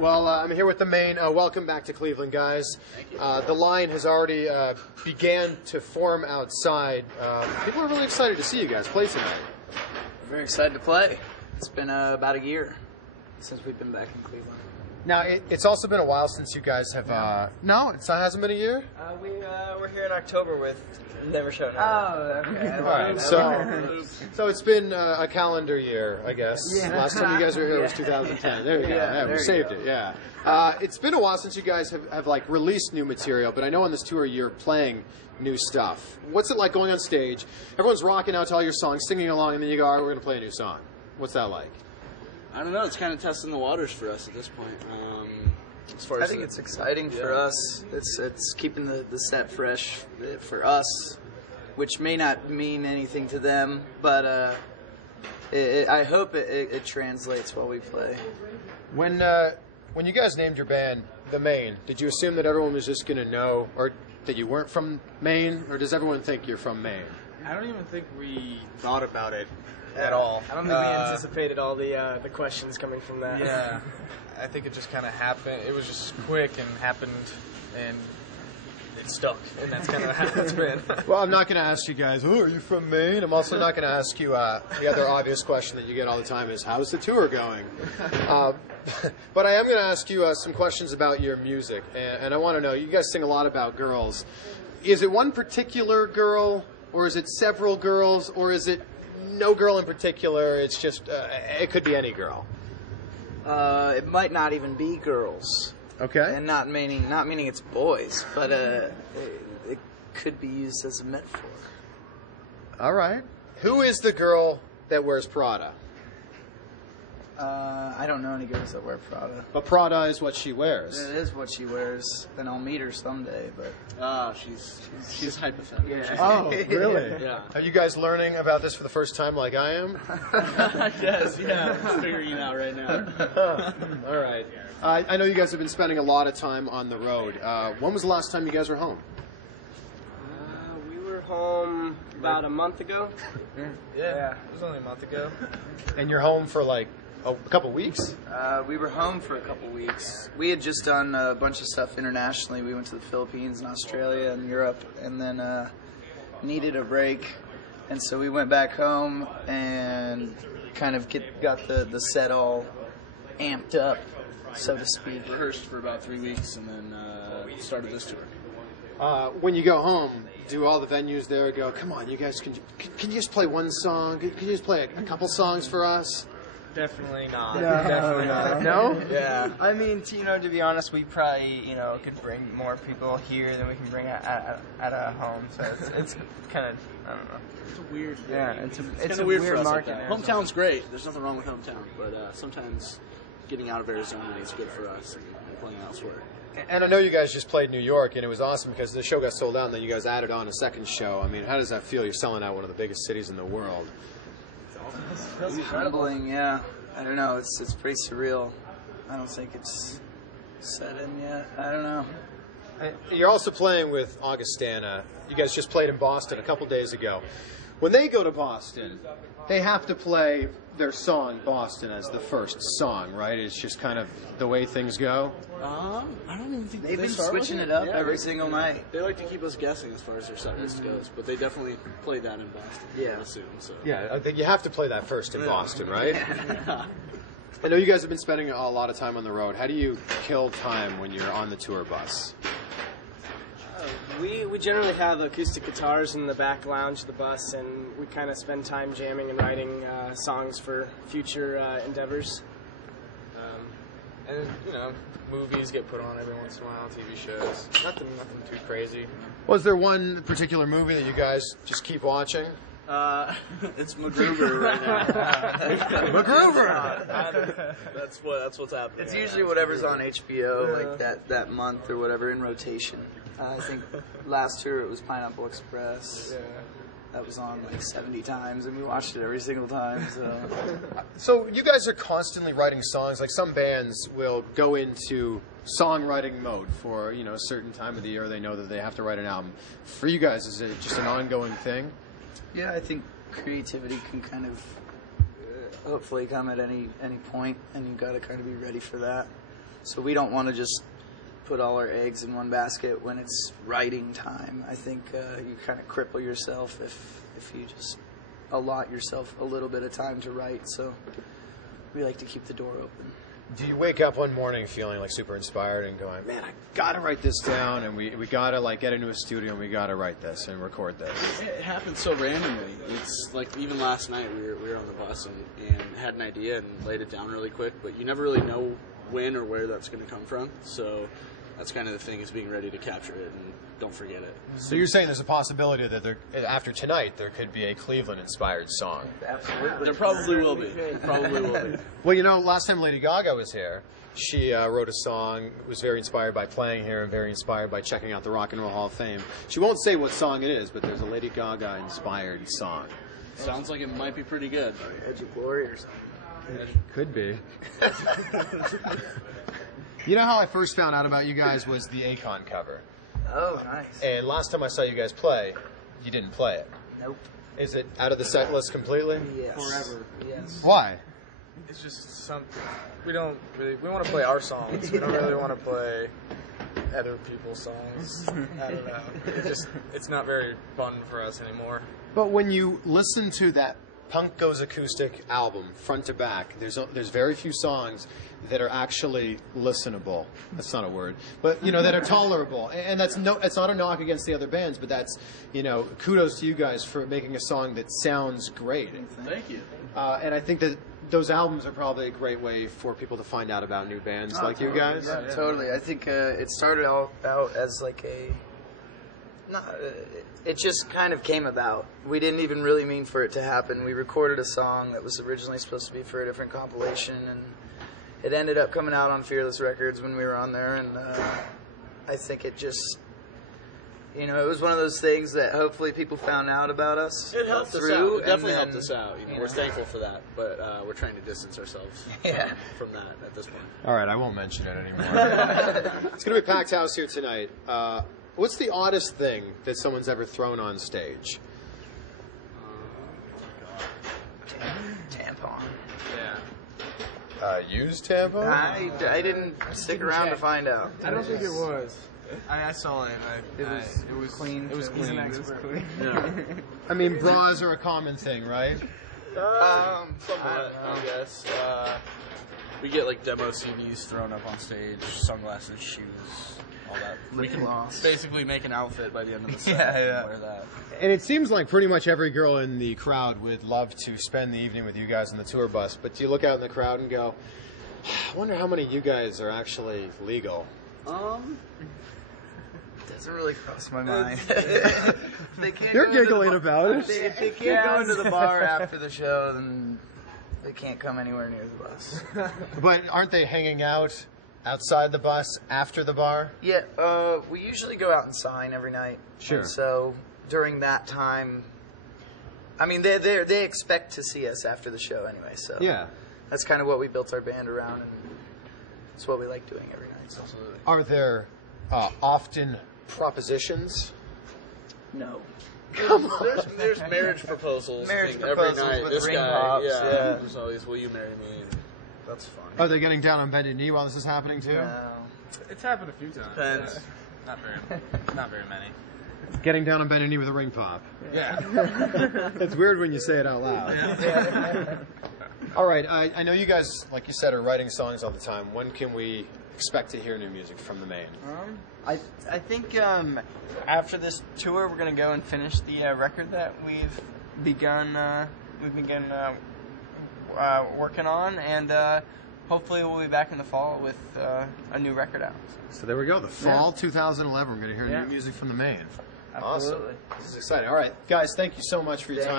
Well, I'm here with the Maine. Welcome back to Cleveland, guys. Thank you. The line has already began to form outside. People are really excited to see you guys play tonight. We're very excited to play. It's been about a year since we've been back in Cleveland. Now, it's also been a while since you guys have... No, it hasn't been a year? We're here in October with Never Showed Up. Oh, okay. All right, so it's been a calendar year, I guess. Yeah. Last time you guys were here was 2010. There you go. Yeah, we saved it, yeah. It's been a while since you guys have like, released new material, but I know on this tour you're playing new stuff. What's it like going on stage? Everyone's rocking out to all your songs, singing along, and then you go, all right, we're going to play a new song. What's that like? I don't know. It's kind of testing the waters for us at this point. As far I as think it's exciting for us. It's keeping the set fresh for us, which may not mean anything to them, but I hope it translates while we play. When you guys named your band the Maine, did you assume that everyone was just going to know, or that you weren't from Maine, or does everyone think you're from Maine? I don't even think we thought about it at all. I don't think we anticipated all the questions coming from that. Yeah, I think it just kind of happened. It was just quick and happened, and it stuck, and that's kind of how it's been. Well, I'm not going to ask you guys, oh, are you from Maine? I'm also not going to ask you the other obvious question that you get all the time is, how's the tour going? But I am going to ask you some questions about your music, and I want to know, you guys sing a lot about girls. Is it one particular girl, or is it several girls, or is it no girl in particular, it's just, it could be any girl? It might not even be girls. Okay. And not meaning it's boys, but it could be used as a metaphor. All right. Who is the girl that wears Prada? I don't know any girls that wear Prada. But Prada is what she wears. It is what she wears, and I'll meet her someday, but... she's hypothetical. Yeah. Oh, really? Yeah. Are you guys learning about this for the first time like I am? Yes, yeah. I'm figuring it out right now. All right. I know you guys have been spending a lot of time on the road. When was the last time you guys were home? We were home about a month ago. Yeah, it was only a month ago. And you're home for like a couple weeks? We were home for a couple weeks. We had just done a bunch of stuff internationally. We went to the Philippines and Australia and Europe, and then needed a break. And so we went back home and kind of got the set all amped up, so to speak. Rehearsed for about 3 weeks and then started this tour. When you go home, do all the venues there go, come on, you guys, can you just play one song? Can you just play a couple songs for us? Definitely not. No, Definitely not. No? Yeah. I mean, to be honest, we probably, could bring more people here than we can bring at a home. So it's kind of, I don't know. It's a weird thing. Yeah, it's kind a of weird weird for us market. like that. Hometown's great. There's nothing wrong with hometown, but sometimes getting out of Arizona is good for us and playing elsewhere. And I know you guys just played New York, and it was awesome because the show got sold out, and then you guys added on a second show. I mean, how does that feel? You're selling out one of the biggest cities in the world. It's humbling, yeah. I don't know. It's pretty surreal. I don't think it's set in yet. I don't know. You're also playing with Augustana. You guys just played in Boston a couple days ago. When they go to Boston, they have to play their song Boston as the first song, right? It's just kind of the way things go. I don't even think They've been start switching with it up Yeah, every single night. They like to keep us guessing as far as their set list goes, but they definitely played that in Boston. Yeah. I assume. So. Yeah, I think you have to play that first in Yeah. Boston, right? I know you guys have been spending a lot of time on the road. How do you kill time when you're on the tour bus? We generally have acoustic guitars in the back lounge of the bus, and we kind of spend time jamming and writing songs for future endeavors. And, movies get put on every once in a while, TV shows. Nothing too crazy. Was there one particular movie that you guys just keep watching? It's MacGruber right now. MacGruber! That's what's happening. It's usually whatever's on HBO, like that month or whatever in rotation. I think last tour it was Pineapple Express. Yeah. That was on like 70 times, and we watched it every single time. So you guys are constantly writing songs. Like some bands will go into songwriting mode for a certain time of the year. They know that they have to write an album. For you guys, is it just an ongoing thing? Yeah, I think creativity can kind of hopefully come at any point, and you've got to kind of be ready for that. So we don't want to just put all our eggs in one basket when it's writing time. I think you kind of cripple yourself if you just allot yourself a little bit of time to write. So we like to keep the door open. Do you wake up one morning feeling like super inspired and going, man, I gotta write this down, and we gotta like get into a studio and we gotta write this and record this? It happens so randomly. It's like even last night we were on the bus and had an idea and laid it down really quick, but you never really know when or where that's going to come from. So that's kind of the thing, is being ready to capture it and don't forget it. So you're saying there's a possibility that after tonight there could be a Cleveland-inspired song? Absolutely. There probably will be. Probably will be. Well, you know, last time Lady Gaga was here, she wrote a song, was very inspired by playing here and very inspired by checking out the Rock and Roll Hall of Fame. She won't say what song it is, but there's a Lady Gaga-inspired song. Sounds like it might be pretty good. Edge of Glory or something. Could be. You know how I first found out about you guys was the Akon cover. Oh, nice. And last time I saw you guys play, you didn't play it. Nope. Is it out of the set list completely? Yes. Forever. Yes. Why? It's just something we want to play our songs. We don't really want to play other people's songs. I don't know. It's not very fun for us anymore. But when you listen to that Punk Goes Acoustic album, front to back, there's very few songs that are actually listenable. That's not a word, but you know, that are tolerable. And it's not a knock against the other bands, but that's, you know, kudos to you guys for making a song that sounds great. Thank you. And I think that those albums are probably a great way for people to find out about new bands like you guys. Yeah, totally. I think it started out as like it just kind of came about. We didn't even really mean for it to happen. We recorded a song that was originally supposed to be for a different compilation, and it ended up coming out on Fearless Records when we were on there, and I think it just, you know, it was one of those things that hopefully people found out about us. It helped us out. through, It definitely and then, helped us out. You know, we're thankful for that, but we're trying to distance ourselves from that at this point. All right, I won't mention it anymore. It's going to be a packed house here tonight. What's the oddest thing that someone's ever thrown on stage? Tampon. Yeah. Used tampon? I didn't stick around to find out. I don't think it was. I saw it. It was clean. It was He's an clean. expert. Yeah. I mean, bras are a common thing, right? Somewhat, I guess. We get like demo CDs thrown up on stage, sunglasses, shoes, all that. We can basically make an outfit by the end of the set. And wear that. And it seems like pretty much every girl in the crowd would love to spend the evening with you guys on the tour bus. But do you look out in the crowd and go, I wonder how many of you guys are actually legal? Doesn't really cross my mind. They can't You're go into the giggling bar- about it. If they can't go into the bar after the show, then they can't come anywhere near the bus. But aren't they hanging out outside the bus after the bar? Yeah, we usually go out and sign every night. Sure. And so during that time, I mean, they expect to see us after the show anyway. So Yeah. that's kind of what we built our band around, and it's what we like doing every night. So. Absolutely. Are there often propositions? No. There's marriage proposals. Marriage I think, every proposals night. with This ring guy, pops, yeah. yeah. There's always, will you marry me? And that's fun. Are they getting down on bended knee while this is happening too? No. It's happened a few times. Depends. Not very many. Getting down on bended knee with a ring pop. Yeah. It's weird when you say it out loud. All right, I know you guys, like you said, are writing songs all the time. When can we expect to hear new music from the Maine? I think after this tour, we're gonna go and finish the record that we've begun working on, and hopefully we'll be back in the fall with a new record out. So there we go. The fall 2011, we're going to hear new music from the Maine. Absolutely. Awesome. This is exciting. All right, guys, thank you so much for your time.